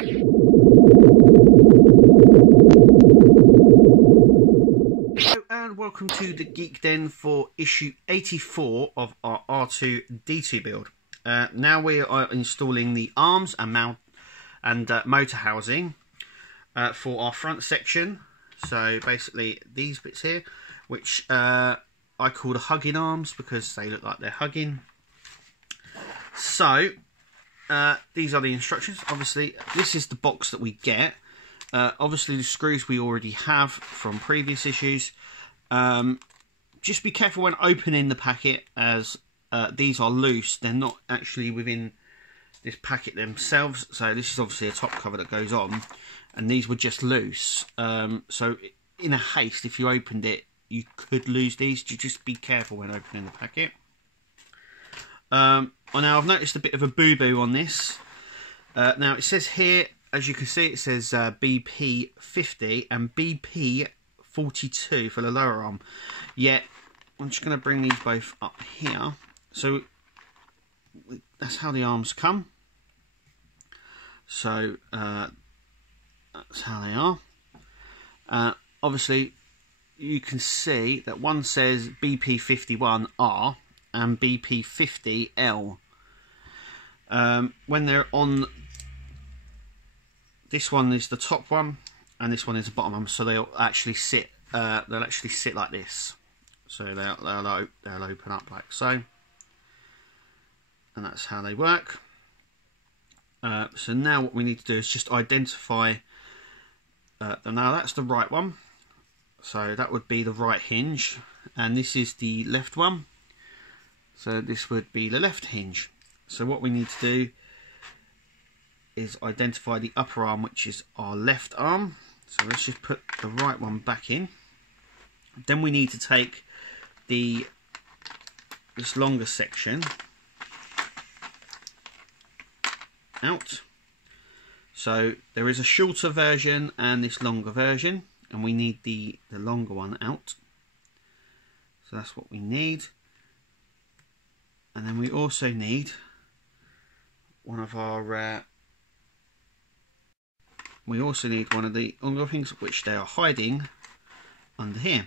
Hello and welcome to the Geek Den for issue 84 of our R2D2 build. Now we are installing the arms and mount and motor housing for our front section. So basically these bits here, which I call the hugging arms because they look like they're hugging. So these are the instructions. Obviously this is the box that we get. Obviously the screws we already have from previous issues. Just be careful when opening the packet, as these are loose. They're not actually within this packet themselves. So this is obviously a top cover that goes on, and these were just loose. So in a haste, if you opened it, you could lose these. Just be careful when opening the packet. Now I've noticed a bit of a boo-boo on this. Now it says here, as you can see, it says BP 50 and BP 42 for the lower arm. Yet I'm just going to bring these both up here. So that's how the arms come. So that's how they are. Obviously you can see that one says BP 51R and BP 50L. When they're on, this one is the top one, and this one is the bottom one. So they'll actually sit. They'll actually sit like this. So they'll open up like so, and that's how they work. So now what we need to do is just identify. Now that's the right one. So that would be the right hinge, and this is the left one. So this would be the left hinge. So what we need to do is identify the upper arm, which is our left arm. So let's just put the right one back in. Then we need to take this longer section out. So there is a shorter version and this longer version, and we need the longer one out. So that's what we need. And then we also need one of our we also need one of the other things, which they are hiding under here.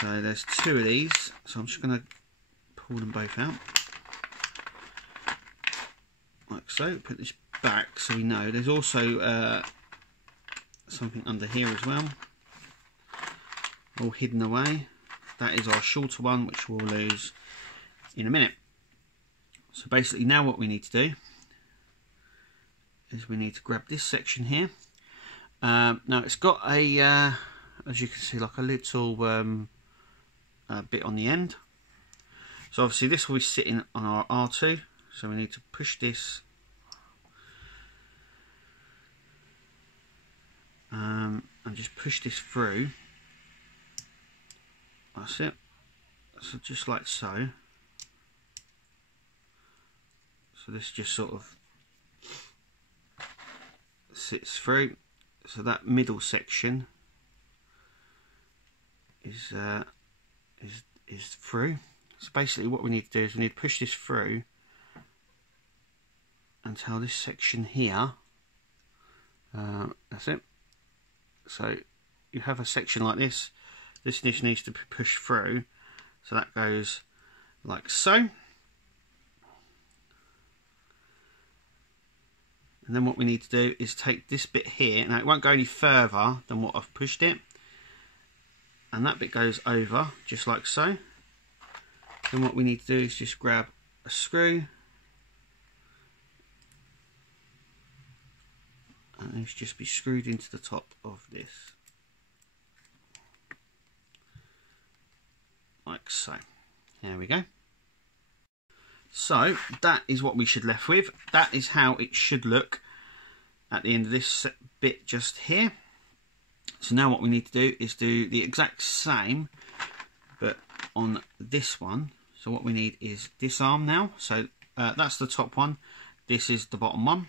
So there's two of these, so I'm just going to pull them both out like so. Put this back so we know. There's also something under here as well, all hidden away. That is our shorter one, which we'll lose in a minute. So basically now what we need to do is we need to grab this section here. Now it's got a, as you can see, like a little bit on the end. So obviously this will be sitting on our R2, so we need to push this and just push this through. That's it. So just like so. So this just sort of sits through. So that middle section is through. So basically what we need to do is we need to push this through until this section here, that's it. So you have a section like this. This needs to be pushed through, so that goes like so. And then what we need to do is take this bit here. Now it won't go any further than what I've pushed it, and that bit goes over just like so. Then what we need to do is just grab a screw, and it's just be screwed into the top of this like so. There we go. So that is what we should left with. That is how it should look at the end of this bit just here. So now what we need to do is do the exact same, but on this one. So what we need is this arm now. So that's the top one. This is the bottom one.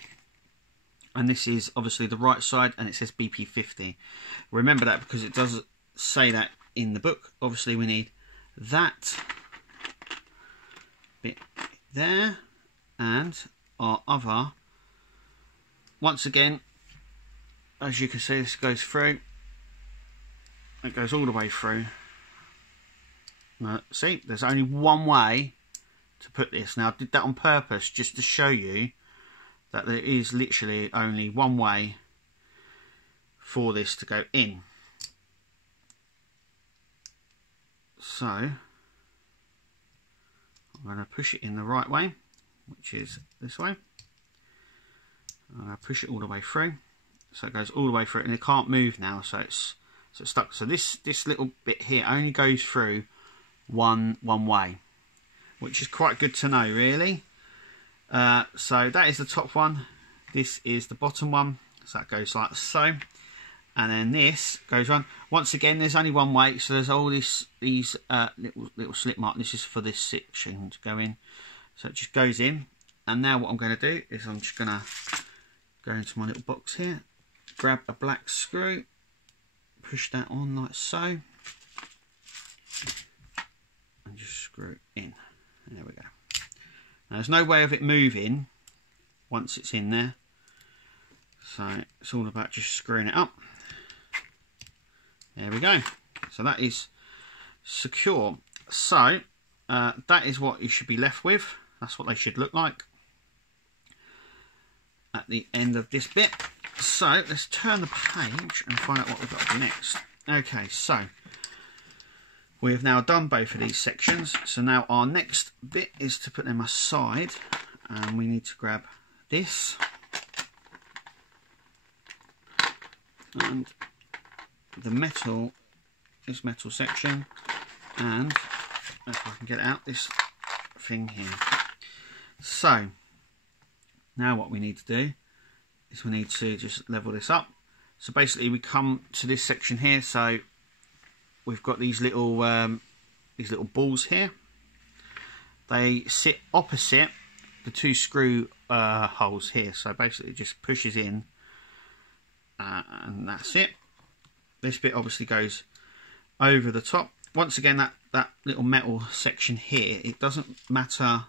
And this is obviously the right side, and it says BP 50. Remember that because it does say that in the book. Obviously we need that bit there, and our other once again, as you can see, this goes through. It goes all the way through. Now, see, there's only one way to put this. Now, I did that on purpose just to show you that there is literally only one way for this to go in. So I'm going to push it in the right way, which is this way. I'm going to push it all the way through, so it goes all the way through, and it can't move now, so it's stuck. So this little bit here only goes through one way, which is quite good to know, really. So that is the top one. This is the bottom one. So that goes like so, and then this goes on. Once again, there's only one way, so there's all these little slip mark. This is for this section to go in, so it just goes in. And now what I'm going to do is I'm just going to go into my little box here, grab a black screw, push that on like so, and just screw it in. There we go. Now, there's no way of it moving once it's in there, so it's all about just screwing it up. There we go. So that is secure. So that is what you should be left with. That's what they should look like at the end of this bit. So let's turn the page and find out what we've got to do next. Okay, so we have now done both of these sections. So now our next bit is to put them aside, and we need to grab this and the metal, this metal section, and if I can get out this thing here. So now what we need to do is we need to just level this up. So basically we come to this section here, so we've got these little balls here. They sit opposite the two screw holes here, so basically it just pushes in, and that's it. This bit obviously goes over the top. Once again, that little metal section here, it doesn't matter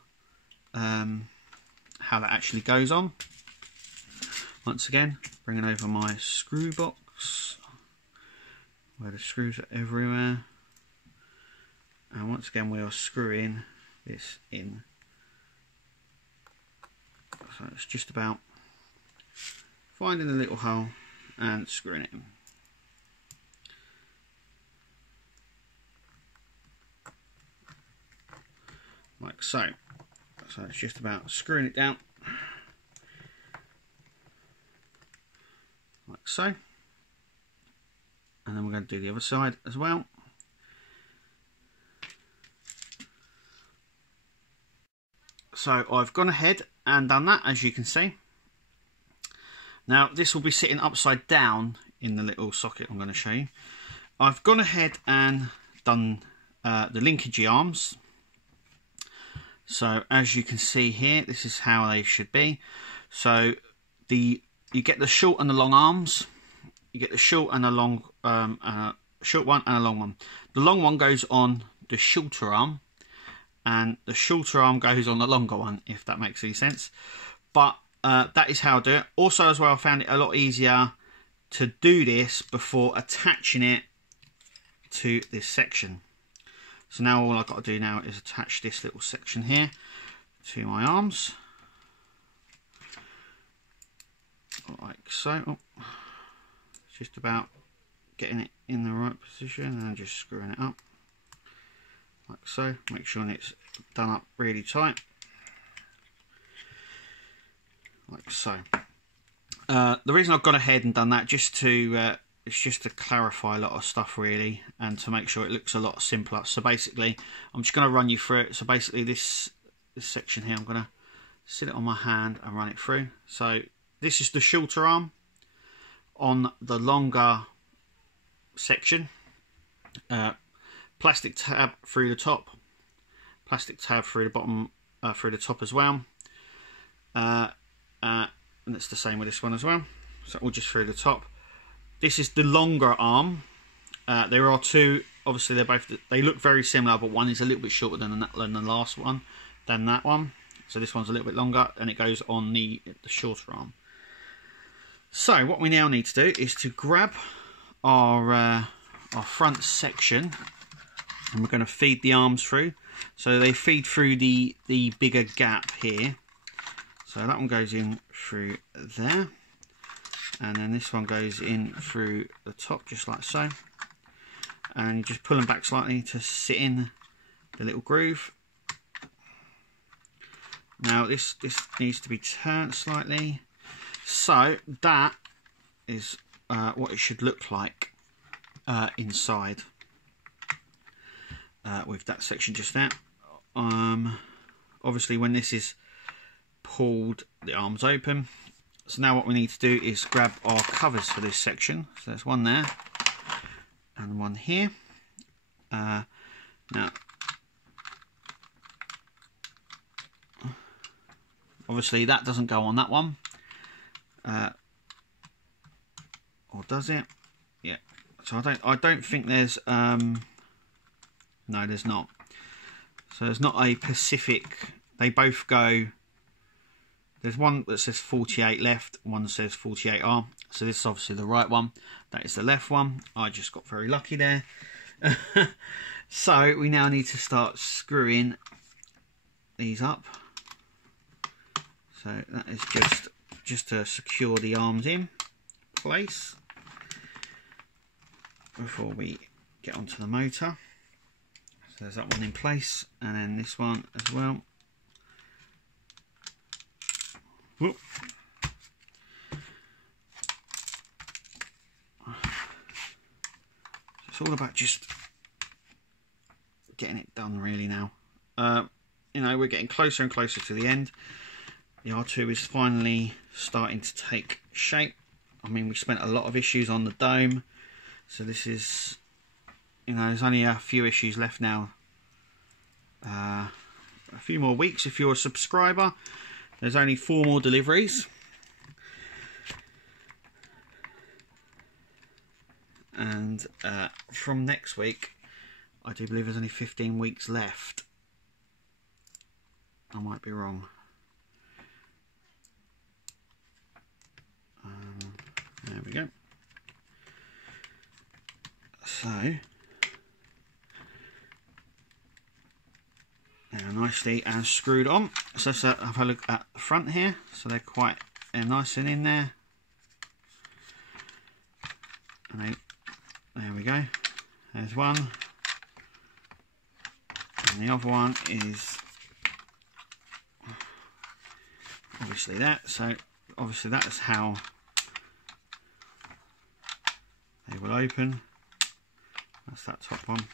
how that actually goes on. Once again, bringing over my screw box where the screws are everywhere, and once again we are screwing this in. So it's just about finding the little hole and screwing it in. Like so. So it's just about screwing it down like so, and then we're going to do the other side as well. So I've gone ahead and done that, as you can see. Now this will be sitting upside down in the little socket I'm going to show you. I've gone ahead and done the linkage arms. So as you can see here, this is how they should be. So you get the short and the long arms. You get the short and a long, short one and a long one. The long one goes on the shorter arm, and the shorter arm goes on the longer one, if that makes any sense. But that is how I do it. Also, as well, I found it a lot easier to do this before attaching it to this section. So now all I've got to do now is attach this little section here to my arms, like so. Oh, it's just about getting it in the right position and just screwing it up like so. Make sure it's done up really tight like so. The reason I've gone ahead and done that it's just to clarify a lot of stuff, really, and to make sure it looks a lot simpler. So basically I'm just going to run you through it. So basically this section here, I'm going to sit it on my hand and run it through. So this is the shorter arm on the longer section. Plastic tab through the top, plastic tab through the bottom, through the top as well, and it's the same with this one as well. So all just through the top. This is the longer arm. There are two. Obviously, they look very similar, but one is a little bit shorter than the last one, than that one. So this one's a little bit longer, and it goes on the shorter arm. So what we now need to do is to grab our front section, and we're going to feed the arms through. So they feed through the bigger gap here. So that one goes in through there, and then this one goes in through the top, just like so. And you just pull them back slightly to sit in the little groove. Now this needs to be turned slightly. So that is what it should look like inside. With that section just there. Obviously when this is pulled, the arms open. So now what we need to do is grab our covers for this section. So there's one there and one here. Now obviously that doesn't go on that one, or does it? Yeah. So I don't think there's no, there's not. So there's not a Pacific. They both go. There's one that says 48 left, one that says 48R. So this is obviously the right one. That is the left one. I just got very lucky there. So we now need to start screwing these up. So that is just to secure the arms in place before we get onto the motor. So there's that one in place, and then this one as well. Whoop. It's all about just getting it done really now. You know, we're getting closer and closer to the end. The R2 is finally starting to take shape. I mean, we spent a lot of issues on the dome, so this is, you know, there's only a few issues left now. A few more weeks if you're a subscriber. There's only 4 more deliveries. And from next week, I do believe there's only 15 weeks left. I might be wrong. There we go. So now nicely and screwed on. So let's have a look at the front here. So they're nice and in there. And there we go. There's one. And the other one is obviously that. So obviously that is how they will open. That's that top one.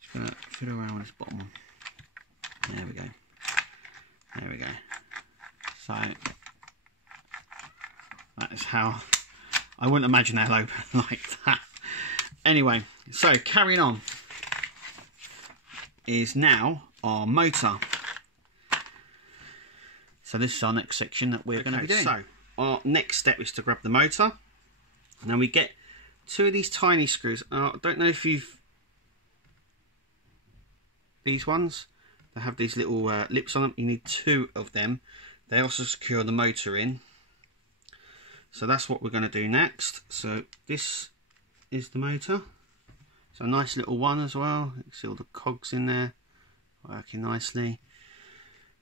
Just going to fiddle around with this bottom one. There we go. There we go. So that is how, I wouldn't imagine they'll open like that. Anyway, so carrying on is now our motor. So this is our next section that we're going to be doing. So our next step is to grab the motor. Now we get 2 of these tiny screws. I don't know if you've... These ones, they have these little lips on them. You need 2 of them. They also secure the motor in. So that's what we're going to do next. So this is the motor. So a nice little one as well. You can see all the cogs in there working nicely.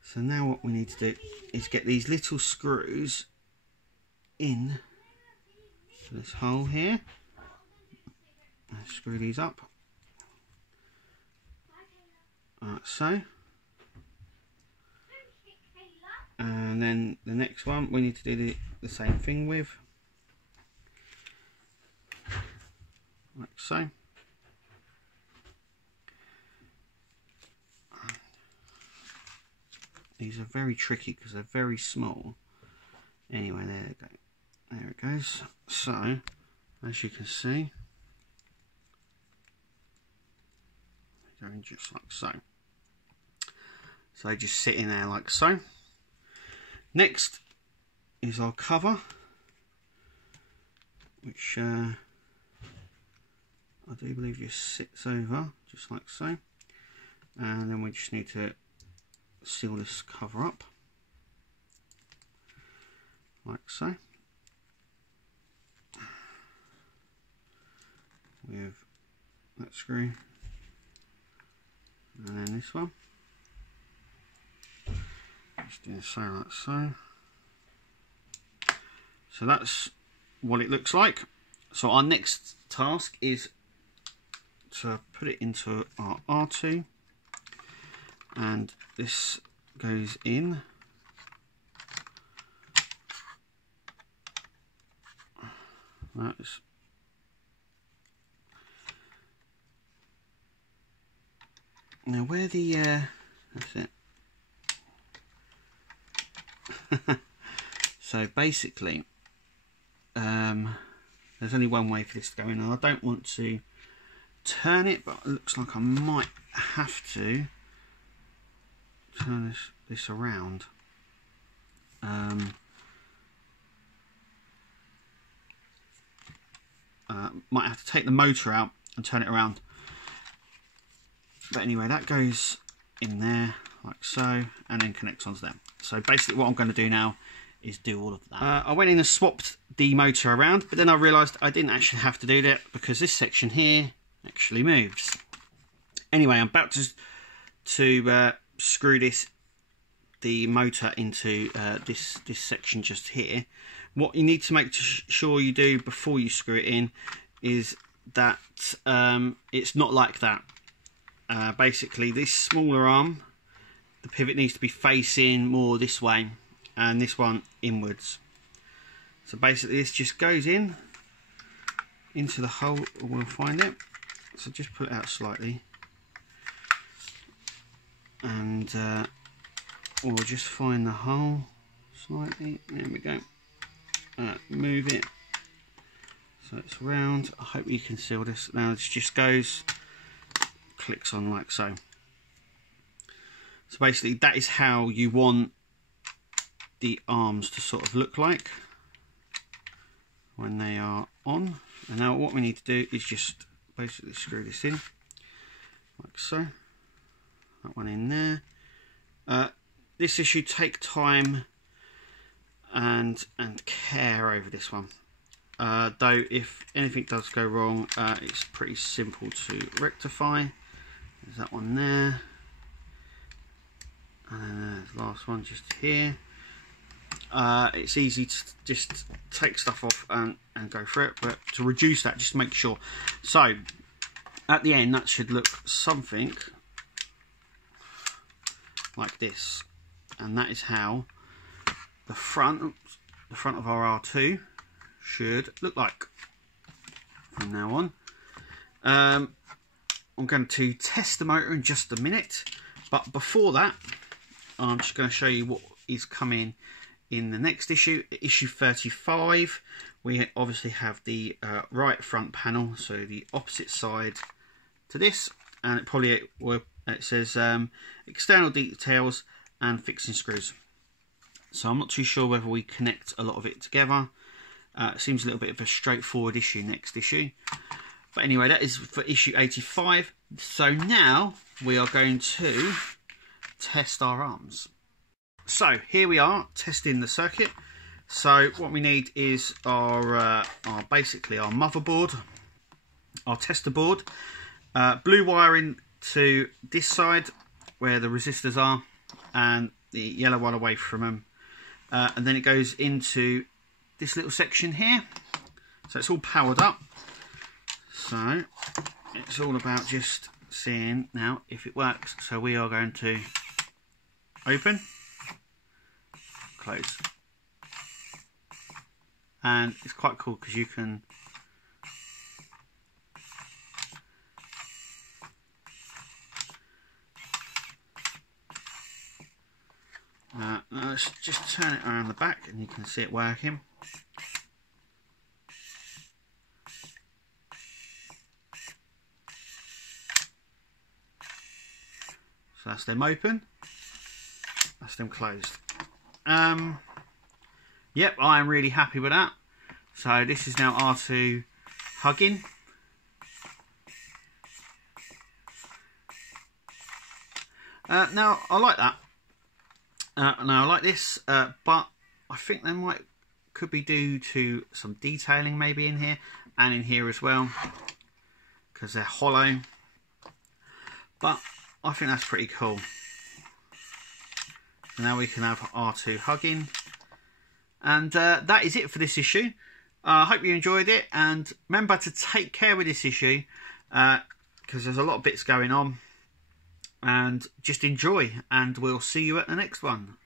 So now what we need to do is get these little screws in to this hole here. Screw these up like so, and then the next one we need to do the same thing with, like so. These are very tricky because they're very small. Anyway, there we go. There it goes. So, as you can see, they're going just like so. So they just sit in there like so. Next is our cover, which I do believe just sits over, just like so. And then we just need to seal this cover up, like so. with that screw, and then this one. Just do so like so. So that's what it looks like. So our next task is to put it into our R2, and this goes in. That's now where the that's it. So basically, there's only one way for this to go in, and I don't want to turn it, but it looks like I might have to turn this around. Might have to take the motor out and turn it around. But anyway, that goes in there like so, and then connects onto them. So basically what I'm going to do now is do all of that. I went in and swapped the motor around, but then I realised I didn't actually have to do that because this section here actually moves. Anyway, I'm about to screw the motor into this section just here. What you need to make sure you do before you screw it in is that it's not like that. Basically, this smaller arm, the pivot needs to be facing more this way, and this one inwards. So basically this just goes in into the hole, we'll find it. So just pull it out slightly, and we'll just find the hole slightly. There we go. Move it so it's round. I hope you can see all this. Now this just goes, clicks on like so. So basically that is how you want the arms to sort of look like when they are on. And now what we need to do is just basically screw this in like so. That one in there. This issue take time and care over this one. Though if anything does go wrong, it's pretty simple to rectify. There's that one there, and then there's the last one just here. It's easy to just take stuff off and go through it, but to reduce that, just make sure. So at the end, that should look something like this, and that is how the front of our R2 should look like from now on. I'm going to test the motor in just a minute, but before that I'm just going to show you what is coming in the next issue, issue 35. We obviously have the right front panel, so the opposite side to this, and it says external details and fixing screws. So I'm not too sure whether we connect a lot of it together. It seems a little bit of a straightforward issue next issue. But anyway, that is for issue 85. So now we are going to test our arms. So here we are testing the circuit. So what we need is our basically our motherboard, our tester board, blue wiring to this side where the resistors are, and the yellow one away from them. And then it goes into this little section here, so it's all powered up. So it's all about just seeing now if it works. So we are going to open, close, and it's quite cool because you can let's just turn it around the back and you can see it working. So that's them open, that's them closed. Yep, I am really happy with that. So this is now R2 hugging. Now I like that. Now I like this, but I think they could be due to some detailing maybe in here and in here as well. because they're hollow. But I think that's pretty cool. Now we can have R2 hugging. And that is it for this issue. I hope you enjoyed it, and remember to take care with this issue because there's a lot of bits going on, and just enjoy, and we'll see you at the next one.